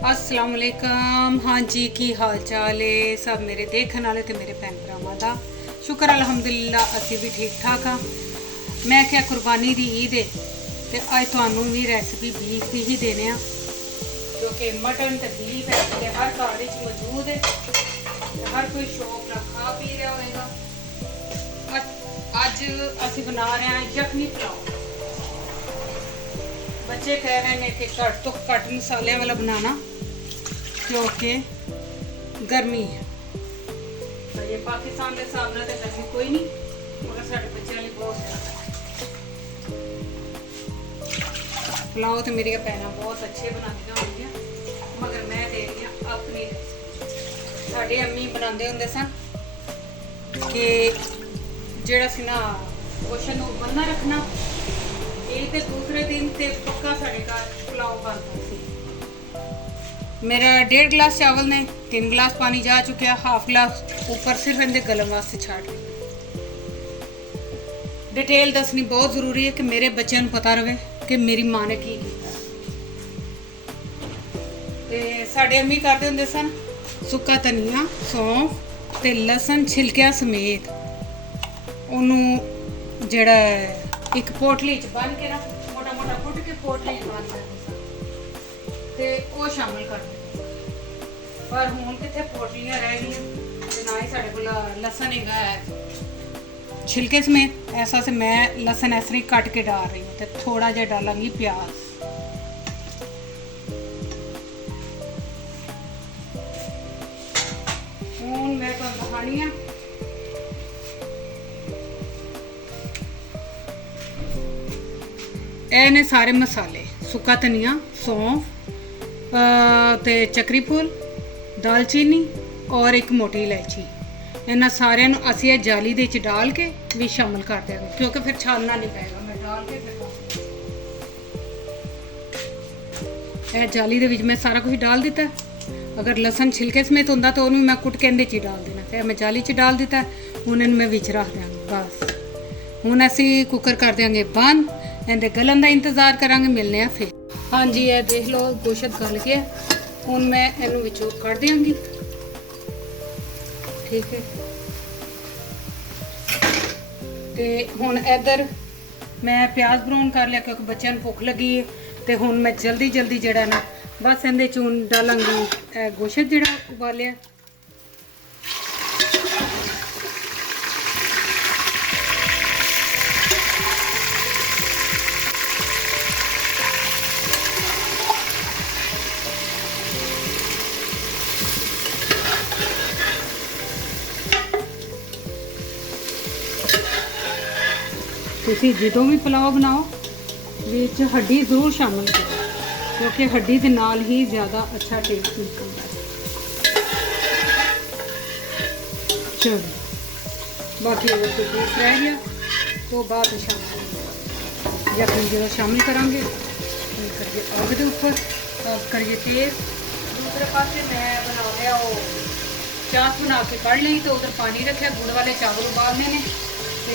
अस्सलाम वालेकुम। हाँ जी, की हाल चाल है सब मेरे देखने वाले तो मेरे भैन भरावां दा। शुक्र अलहमदुलिल्लाह असी भी ठीक ठाक हाँ। मैं क्या कुर्बानी दी ईद है तो अज तुहानू भी रेसिपी बीफ की ही देने क्योंकि मटन तो बीफ है तो हर घर में मौजूद है, हर कोई शौक ना खा पी रहा होगा। अज असी बना रहे हैं यखनी पुलाव। बच्चे कह रहे हैं कि घट तो घट मसाले वाला बनाना क्योंकि गर्मी है। तो ये पाकिस्तान के हिसाब से गर्मी कोई नहीं, मगर साढ़े बच्चों लिए बहुत ज़्यादा है। पुलाव तो मेरी भैन बहुत अच्छे बनाती होंगी, मगर मैं दे रही हूँ अपनी। साढ़े अम्मी बनाते होंगे सन कि जेड़ा सी ना गोशन बंदा रखना, ये तो दूसरे दिन ते पक्का साढ़े घर पुलाव बनता सी। मेरा 1.5 गिलास चावल ने 3 गिलास पानी जा चुका, हाफ गिलास ऊपर सिर्फ इनके गलम वास्ते छाड़। डिटेल दसनी बहुत जरूरी है कि मेरे बच्चों को पता रहे कि मेरी माँ ने की किया। साढ़े अम्मी करते होंगे सन सुक्का धनिया, सौंफ ते लसन छिलकिया समेत उन्होंने जड़ा एक पोटली च बन के ना मोटा मोटा फुट के पोटली बन के वो शामिल कर दे। पर हुण कितने पोटलियां रह गई ना ही साढ़े को लसन है छिलके समेत। ऐसा से मैं लसन ऐसे ही कट के डाल रही हूँ तो थोड़ा जहा डालांगी प्याज। हुण मैं दिखानी है ਇਹ ਨੇ ਸਾਰੇ मसाले, सुक्का धनिया, सौंफ ते चक्री फूल, दालचीनी और एक मोटी इलायची। इन्होंने सारे असी जाली दे डाल के भी शामिल कर देंगे क्योंकि फिर छानना नहीं पेगा। मैं डाल के फिर जाली दे विच मैं सारा कुछ डाल दिता। अगर लसन छिलके समेत होंदा तो उन्होंने मैं कुट के इंदे च डाल देना। फिर मैं जाली च डाल दिता। हुण इन्हूं मैं विच रख देंगे। बस हुण असी कुकर कर देंगे बंद। इहदे गलन का इंतजार करांगे, मिलने फिर। हाँ जी, ये देख लो गोश्त गल गया। हुण मैं इनू विचों कढ़ देंगी। ठीक है, ते हुण इधर मैं प्याज ब्राउन कर लिया क्योंकि बच्चों को भुख लगी है। तो हुण मैं जल्दी जल्दी जड़ा ना बस इहदे चून डालांगी गोश्त जड़ा उबालिया। तुसी जो भी पुलाव बनाओ विच हड्डी जरूर शामिल करो क्योंकि हड्डी के नाल ही ज़्यादा अच्छा टेस्ट निकलता है। चलो बाकी अगर कोई पीस रह गया तो बाद में शामिल यखनी जो शामिल करांगे करिए अग के ऊपर करिए तेल। दूसरे पास मैं बना लिया वो चास बना के कढ़ ली तो उधर पानी रखा, गुड़ वाले चावल उबालने ने तो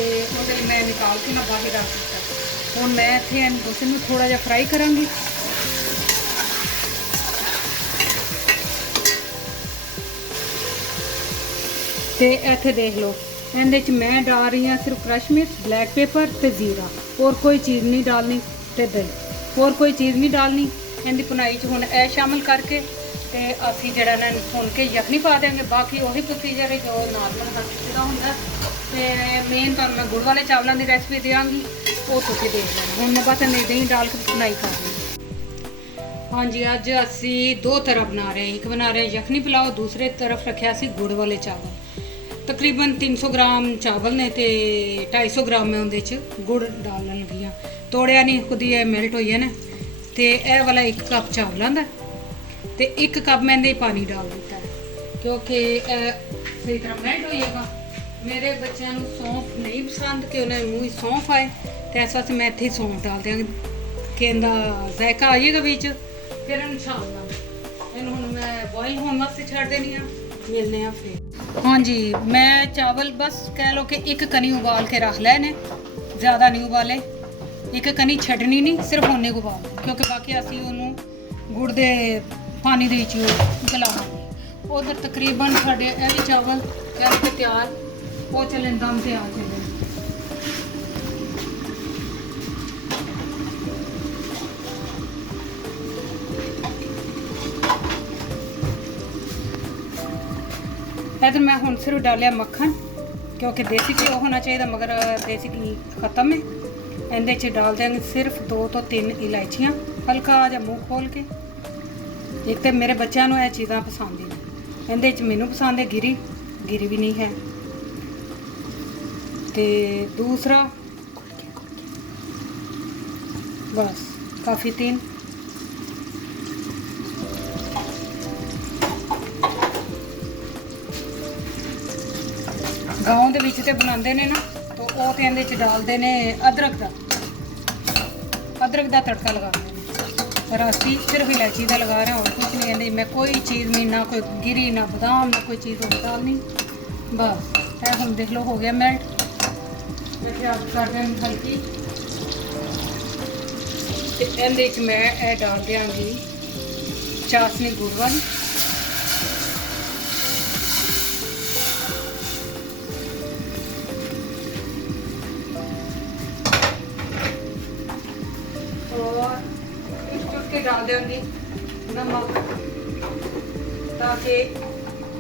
मैं निकाल के ना बाहर रख दिता। हुण मैं इत्थे गोश्त नूं थोड़ा जिहा फ्राई करांगी। ते इत्थे देख लो इहदे च मैं डाल रही हाँ सिर्फ क्रश मिर्च, ब्लैक पेपर ते जीरा, और कोई चीज़ नहीं डालनी ते दही और कोई चीज़ नहीं डालनी। इहदी भुनाई च हुण ए शामिल करके ते असीं जिहड़ा ना भुन के यखनी पा देंगे। बाकी वही प्रोसीजर है जो नॉर्मल हर किसी का हुंदा। ते मेन तो मैं गुड़ वाले चावलों की रेसिपी देंगी, वो तुसीं देख लेना। हुण मैं बस दही डाल के भुनाई कर रही। हाँ जी, अज असी दो तरह बना रहे हैं। एक बना रहे हैं यखनी पुलाव, दूसरे तरफ रखे असी गुड़ वाले चावल। तकरीबन 300 ग्राम चावल ने तो 250 ग्राम मैं उहदे गुड़ डालने लगी हाँ। तोड़िया नहीं, खुद ही मेल्ट हो है ना। तो यह वाला 1 कप चावलों का तो 1 कप मैंने पानी डाल दिता है क्योंकि सही तरह मेल्ट हो जाएगा। मेरे बच्चों को सौंफ नहीं पसंद कि उन्हें मूँह सौंफ आए, तो इस वास्ते मैं इत्थे सौंफ डाल देंगी कि इनका जायका आ जाएगा बीच। फिर इन छानना इन हुण मैं बॉयल होने वास्ते छड़ देनी हाँ, मिलने फिर। हाँ जी, मैं चावल बस कह लो कि 1 कनी उबाल के रख लेने, ज़्यादा नहीं उबाले। एक कनी छड्डनी नहीं, सिर्फ उन्ने को उबाल क्योंकि बाकी असी उन्होंने गुड़ दे ਪਾਣੀ ਦੇ ਵਿੱਚ ਗਲਾਵਾਂਗੇ। ਉਧਰ ਤਕਰੀਬਨ ਸਾਡੇ ਇਹ ਵੀ ਚਾਵਲ ਕਰਕੇ ਤਿਆਰ ਹੋ ਚੱਲੇ, ਦਮ ਤੇ ਆ ਚੱਲੇ। इधर मैं हूँ सिर्फ डालिया मक्खन, क्योंकि देसी घी होना चाहिए, मगर देसी घी ख़त्म है। इहदे च डाल देंगे सिर्फ 2 तो 3 इलायचियाँ, हल्का जा मुँह खोल के। एक तो मेरे बच्चों को यह चीज़ां पसंद ही नहीं, इहदे च मैनू पसंद है गिरी, गिरी भी नहीं है। तो दूसरा बस काफ़ी 3 गाँव ਦੇ ਵਿੱਚ ਤੇ ਬਣਾਉਂਦੇ ਨੇ ਨਾ, तो ਉਹ ਤੇ ਇਹਦੇ ਚ ਡਾਲਦੇ ਨੇ ਅਦਰਕ ਦਾ ਤੜਕਾ ਲਗਾਉਂਦੇ ਨੇ। पर ਅਸੀਂ सिर्फ इलायची का लगा रहे हैं और कुछ नहीं। कहते मैं कोई चीज़ नहीं, ना कोई गिरी, ना बादाम, ना कोई चीज़ और डालनी। बस यह हम देख लो हो गया मेल्ट। कर दें हल्की, ਇਹਦੇ ਚ मैं ਇਹ डाल देंगी चाशनी गुड़ वाली। डाल देंगी नमक, ताकि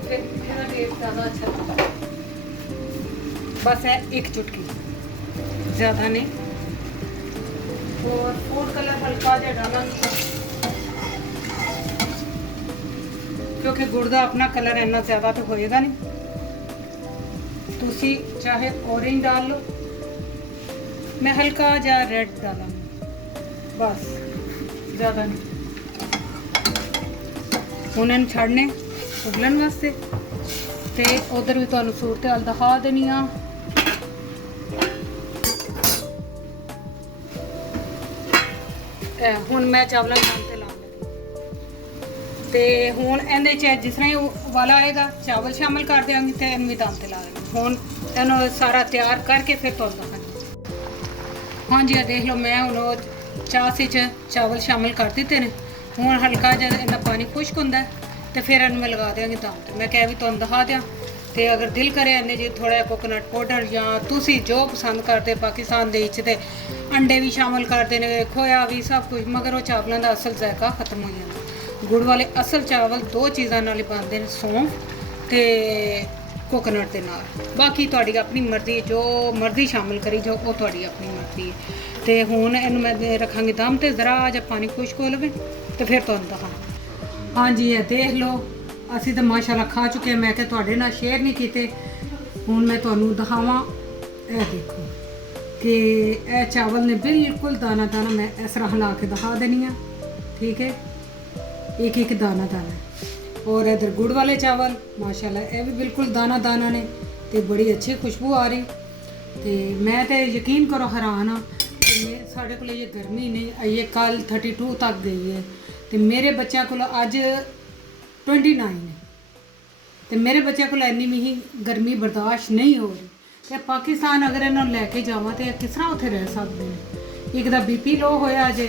मेरा टेस्ट ज़्यादा अच्छा लगता। बस है 1 चुटकी, ज़्यादा नहीं। और फूड कलर हल्का जा डालेंगे, क्योंकि गुड़ का अपना कलर इन्ना ज़्यादा तो होएगा नहीं। तुसी चाहे ऑरेंज डाल लो, मैं हल्का जा रेड डालांगी, बस ज़्यादा नहीं। हुण इन्हूं छड्डने उबलन वास्ते। तो उधर भी तुहानूं सूरत हाल दिखा देनी आ। हुण मैं चावलों के दम ते लाउण लगी। तो हुण इहदे च जिस तरह ही उबाला आएगा चावल शामिल कर देंगे, तो इन्हूं भी दम ते ला देंगे। हुण इन्हूं सारा तैयार करके फिर तुहानूं दिखांगी। हाँ जी, देख लो मैं हुण चासी च चावल शामिल कर दिते ने। हुण हल्का जिहा इन्ना पानी खुश्क हुंदा तो फिर इन्हूं मैं लगा देंगी दम ते। मैं कह भी तुहानूं दिखा दियां। तो अगर दिल करे इन्ने जी थोड़ा कोकोनट पाउडर या तुसी जो पसंद करते, पाकिस्तान दे विच ते अंडे भी शामिल करते ने, खोया भी, सब कुछ, मगर वो चावलों का असल जायका खत्म हो जाता। गुड़ वाले असल चावल 2 चीज़ों नाल बनते हैं, सौंफ ते कोकोनट के नाल। बाकी तुहाडी अपनी मर्जी, जो मर्जी शामिल करी जाओ, वो तुहाडी अपनी मर्जी है। तो हुण इन्हूं मैं रखांगी दम ते, ज़रा जब पानी खुश्क हो लवे तो फिर तुहानूं दिखां। हाँ जी, देख लो असी तो माशाल्लाह खा चुके हैं। मैं क्या तुहाडे नाल शेयर नहीं कीते। हुण मैं तुहानूं दिखावां। यह देखो कि यह चावल ने बिल्कुल दाना दाना, मैं इस तरह हिला के दिखा देनी आ, ठीक है, एक एक दाना दाना। और इधर गुड़ वाले चावल माशाल्लाह ये भी बिल्कुल दाना दाना ने, तो बड़ी अच्छी खुशबू आ रही। तो मैं तो यकीन करो हैरान हाँ कि साढ़े को ये गर्मी नहीं आई है, कल 32 तक गई है। तो मेरे बच्चों को अज 29 है। तो मेरे बच्चों को इन्नी भी गर्मी बर्दाश्त नहीं हो रही। तो पाकिस्तान अगर इन्होंने लैके जावा तो किस तरह उत्थे रह सकते हैं। एक दा BP लो होया जे,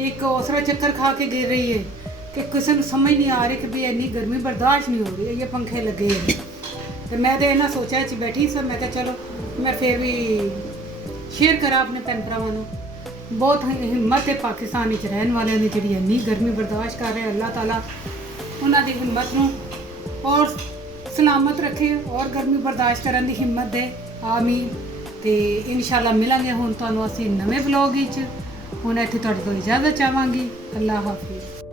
एक उसरा चक्कर खा के गिर रही है, कि किसी को समझ नहीं आ रही कि भी इन्नी गर्मी बर्दाश्त नहीं हो रही। ये पंखे लगे हैं। तो मैं तो इन्हें सोचा च बैठी सा, मैं चलो मैं फिर भी शेयर करा अपने भैन भरावां। बहुत हिम्मत है पाकिस्तान में रहने वाले ने, जी इन्नी गर्मी बर्दाश्त कर रहे। अल्लाह ताला उन्होंने हिम्मत नूं और सलामत रखे और गर्मी बर्दाश्त करने की हिम्मत दे। आमीन। तो इंशाल्लाह मिलांगे हुण तुहानूं असीं नवें ब्लॉग विच। हुण इत्थे तुहाडे तो इजाज़त चाहांगी। अल्लाह हाफिज़।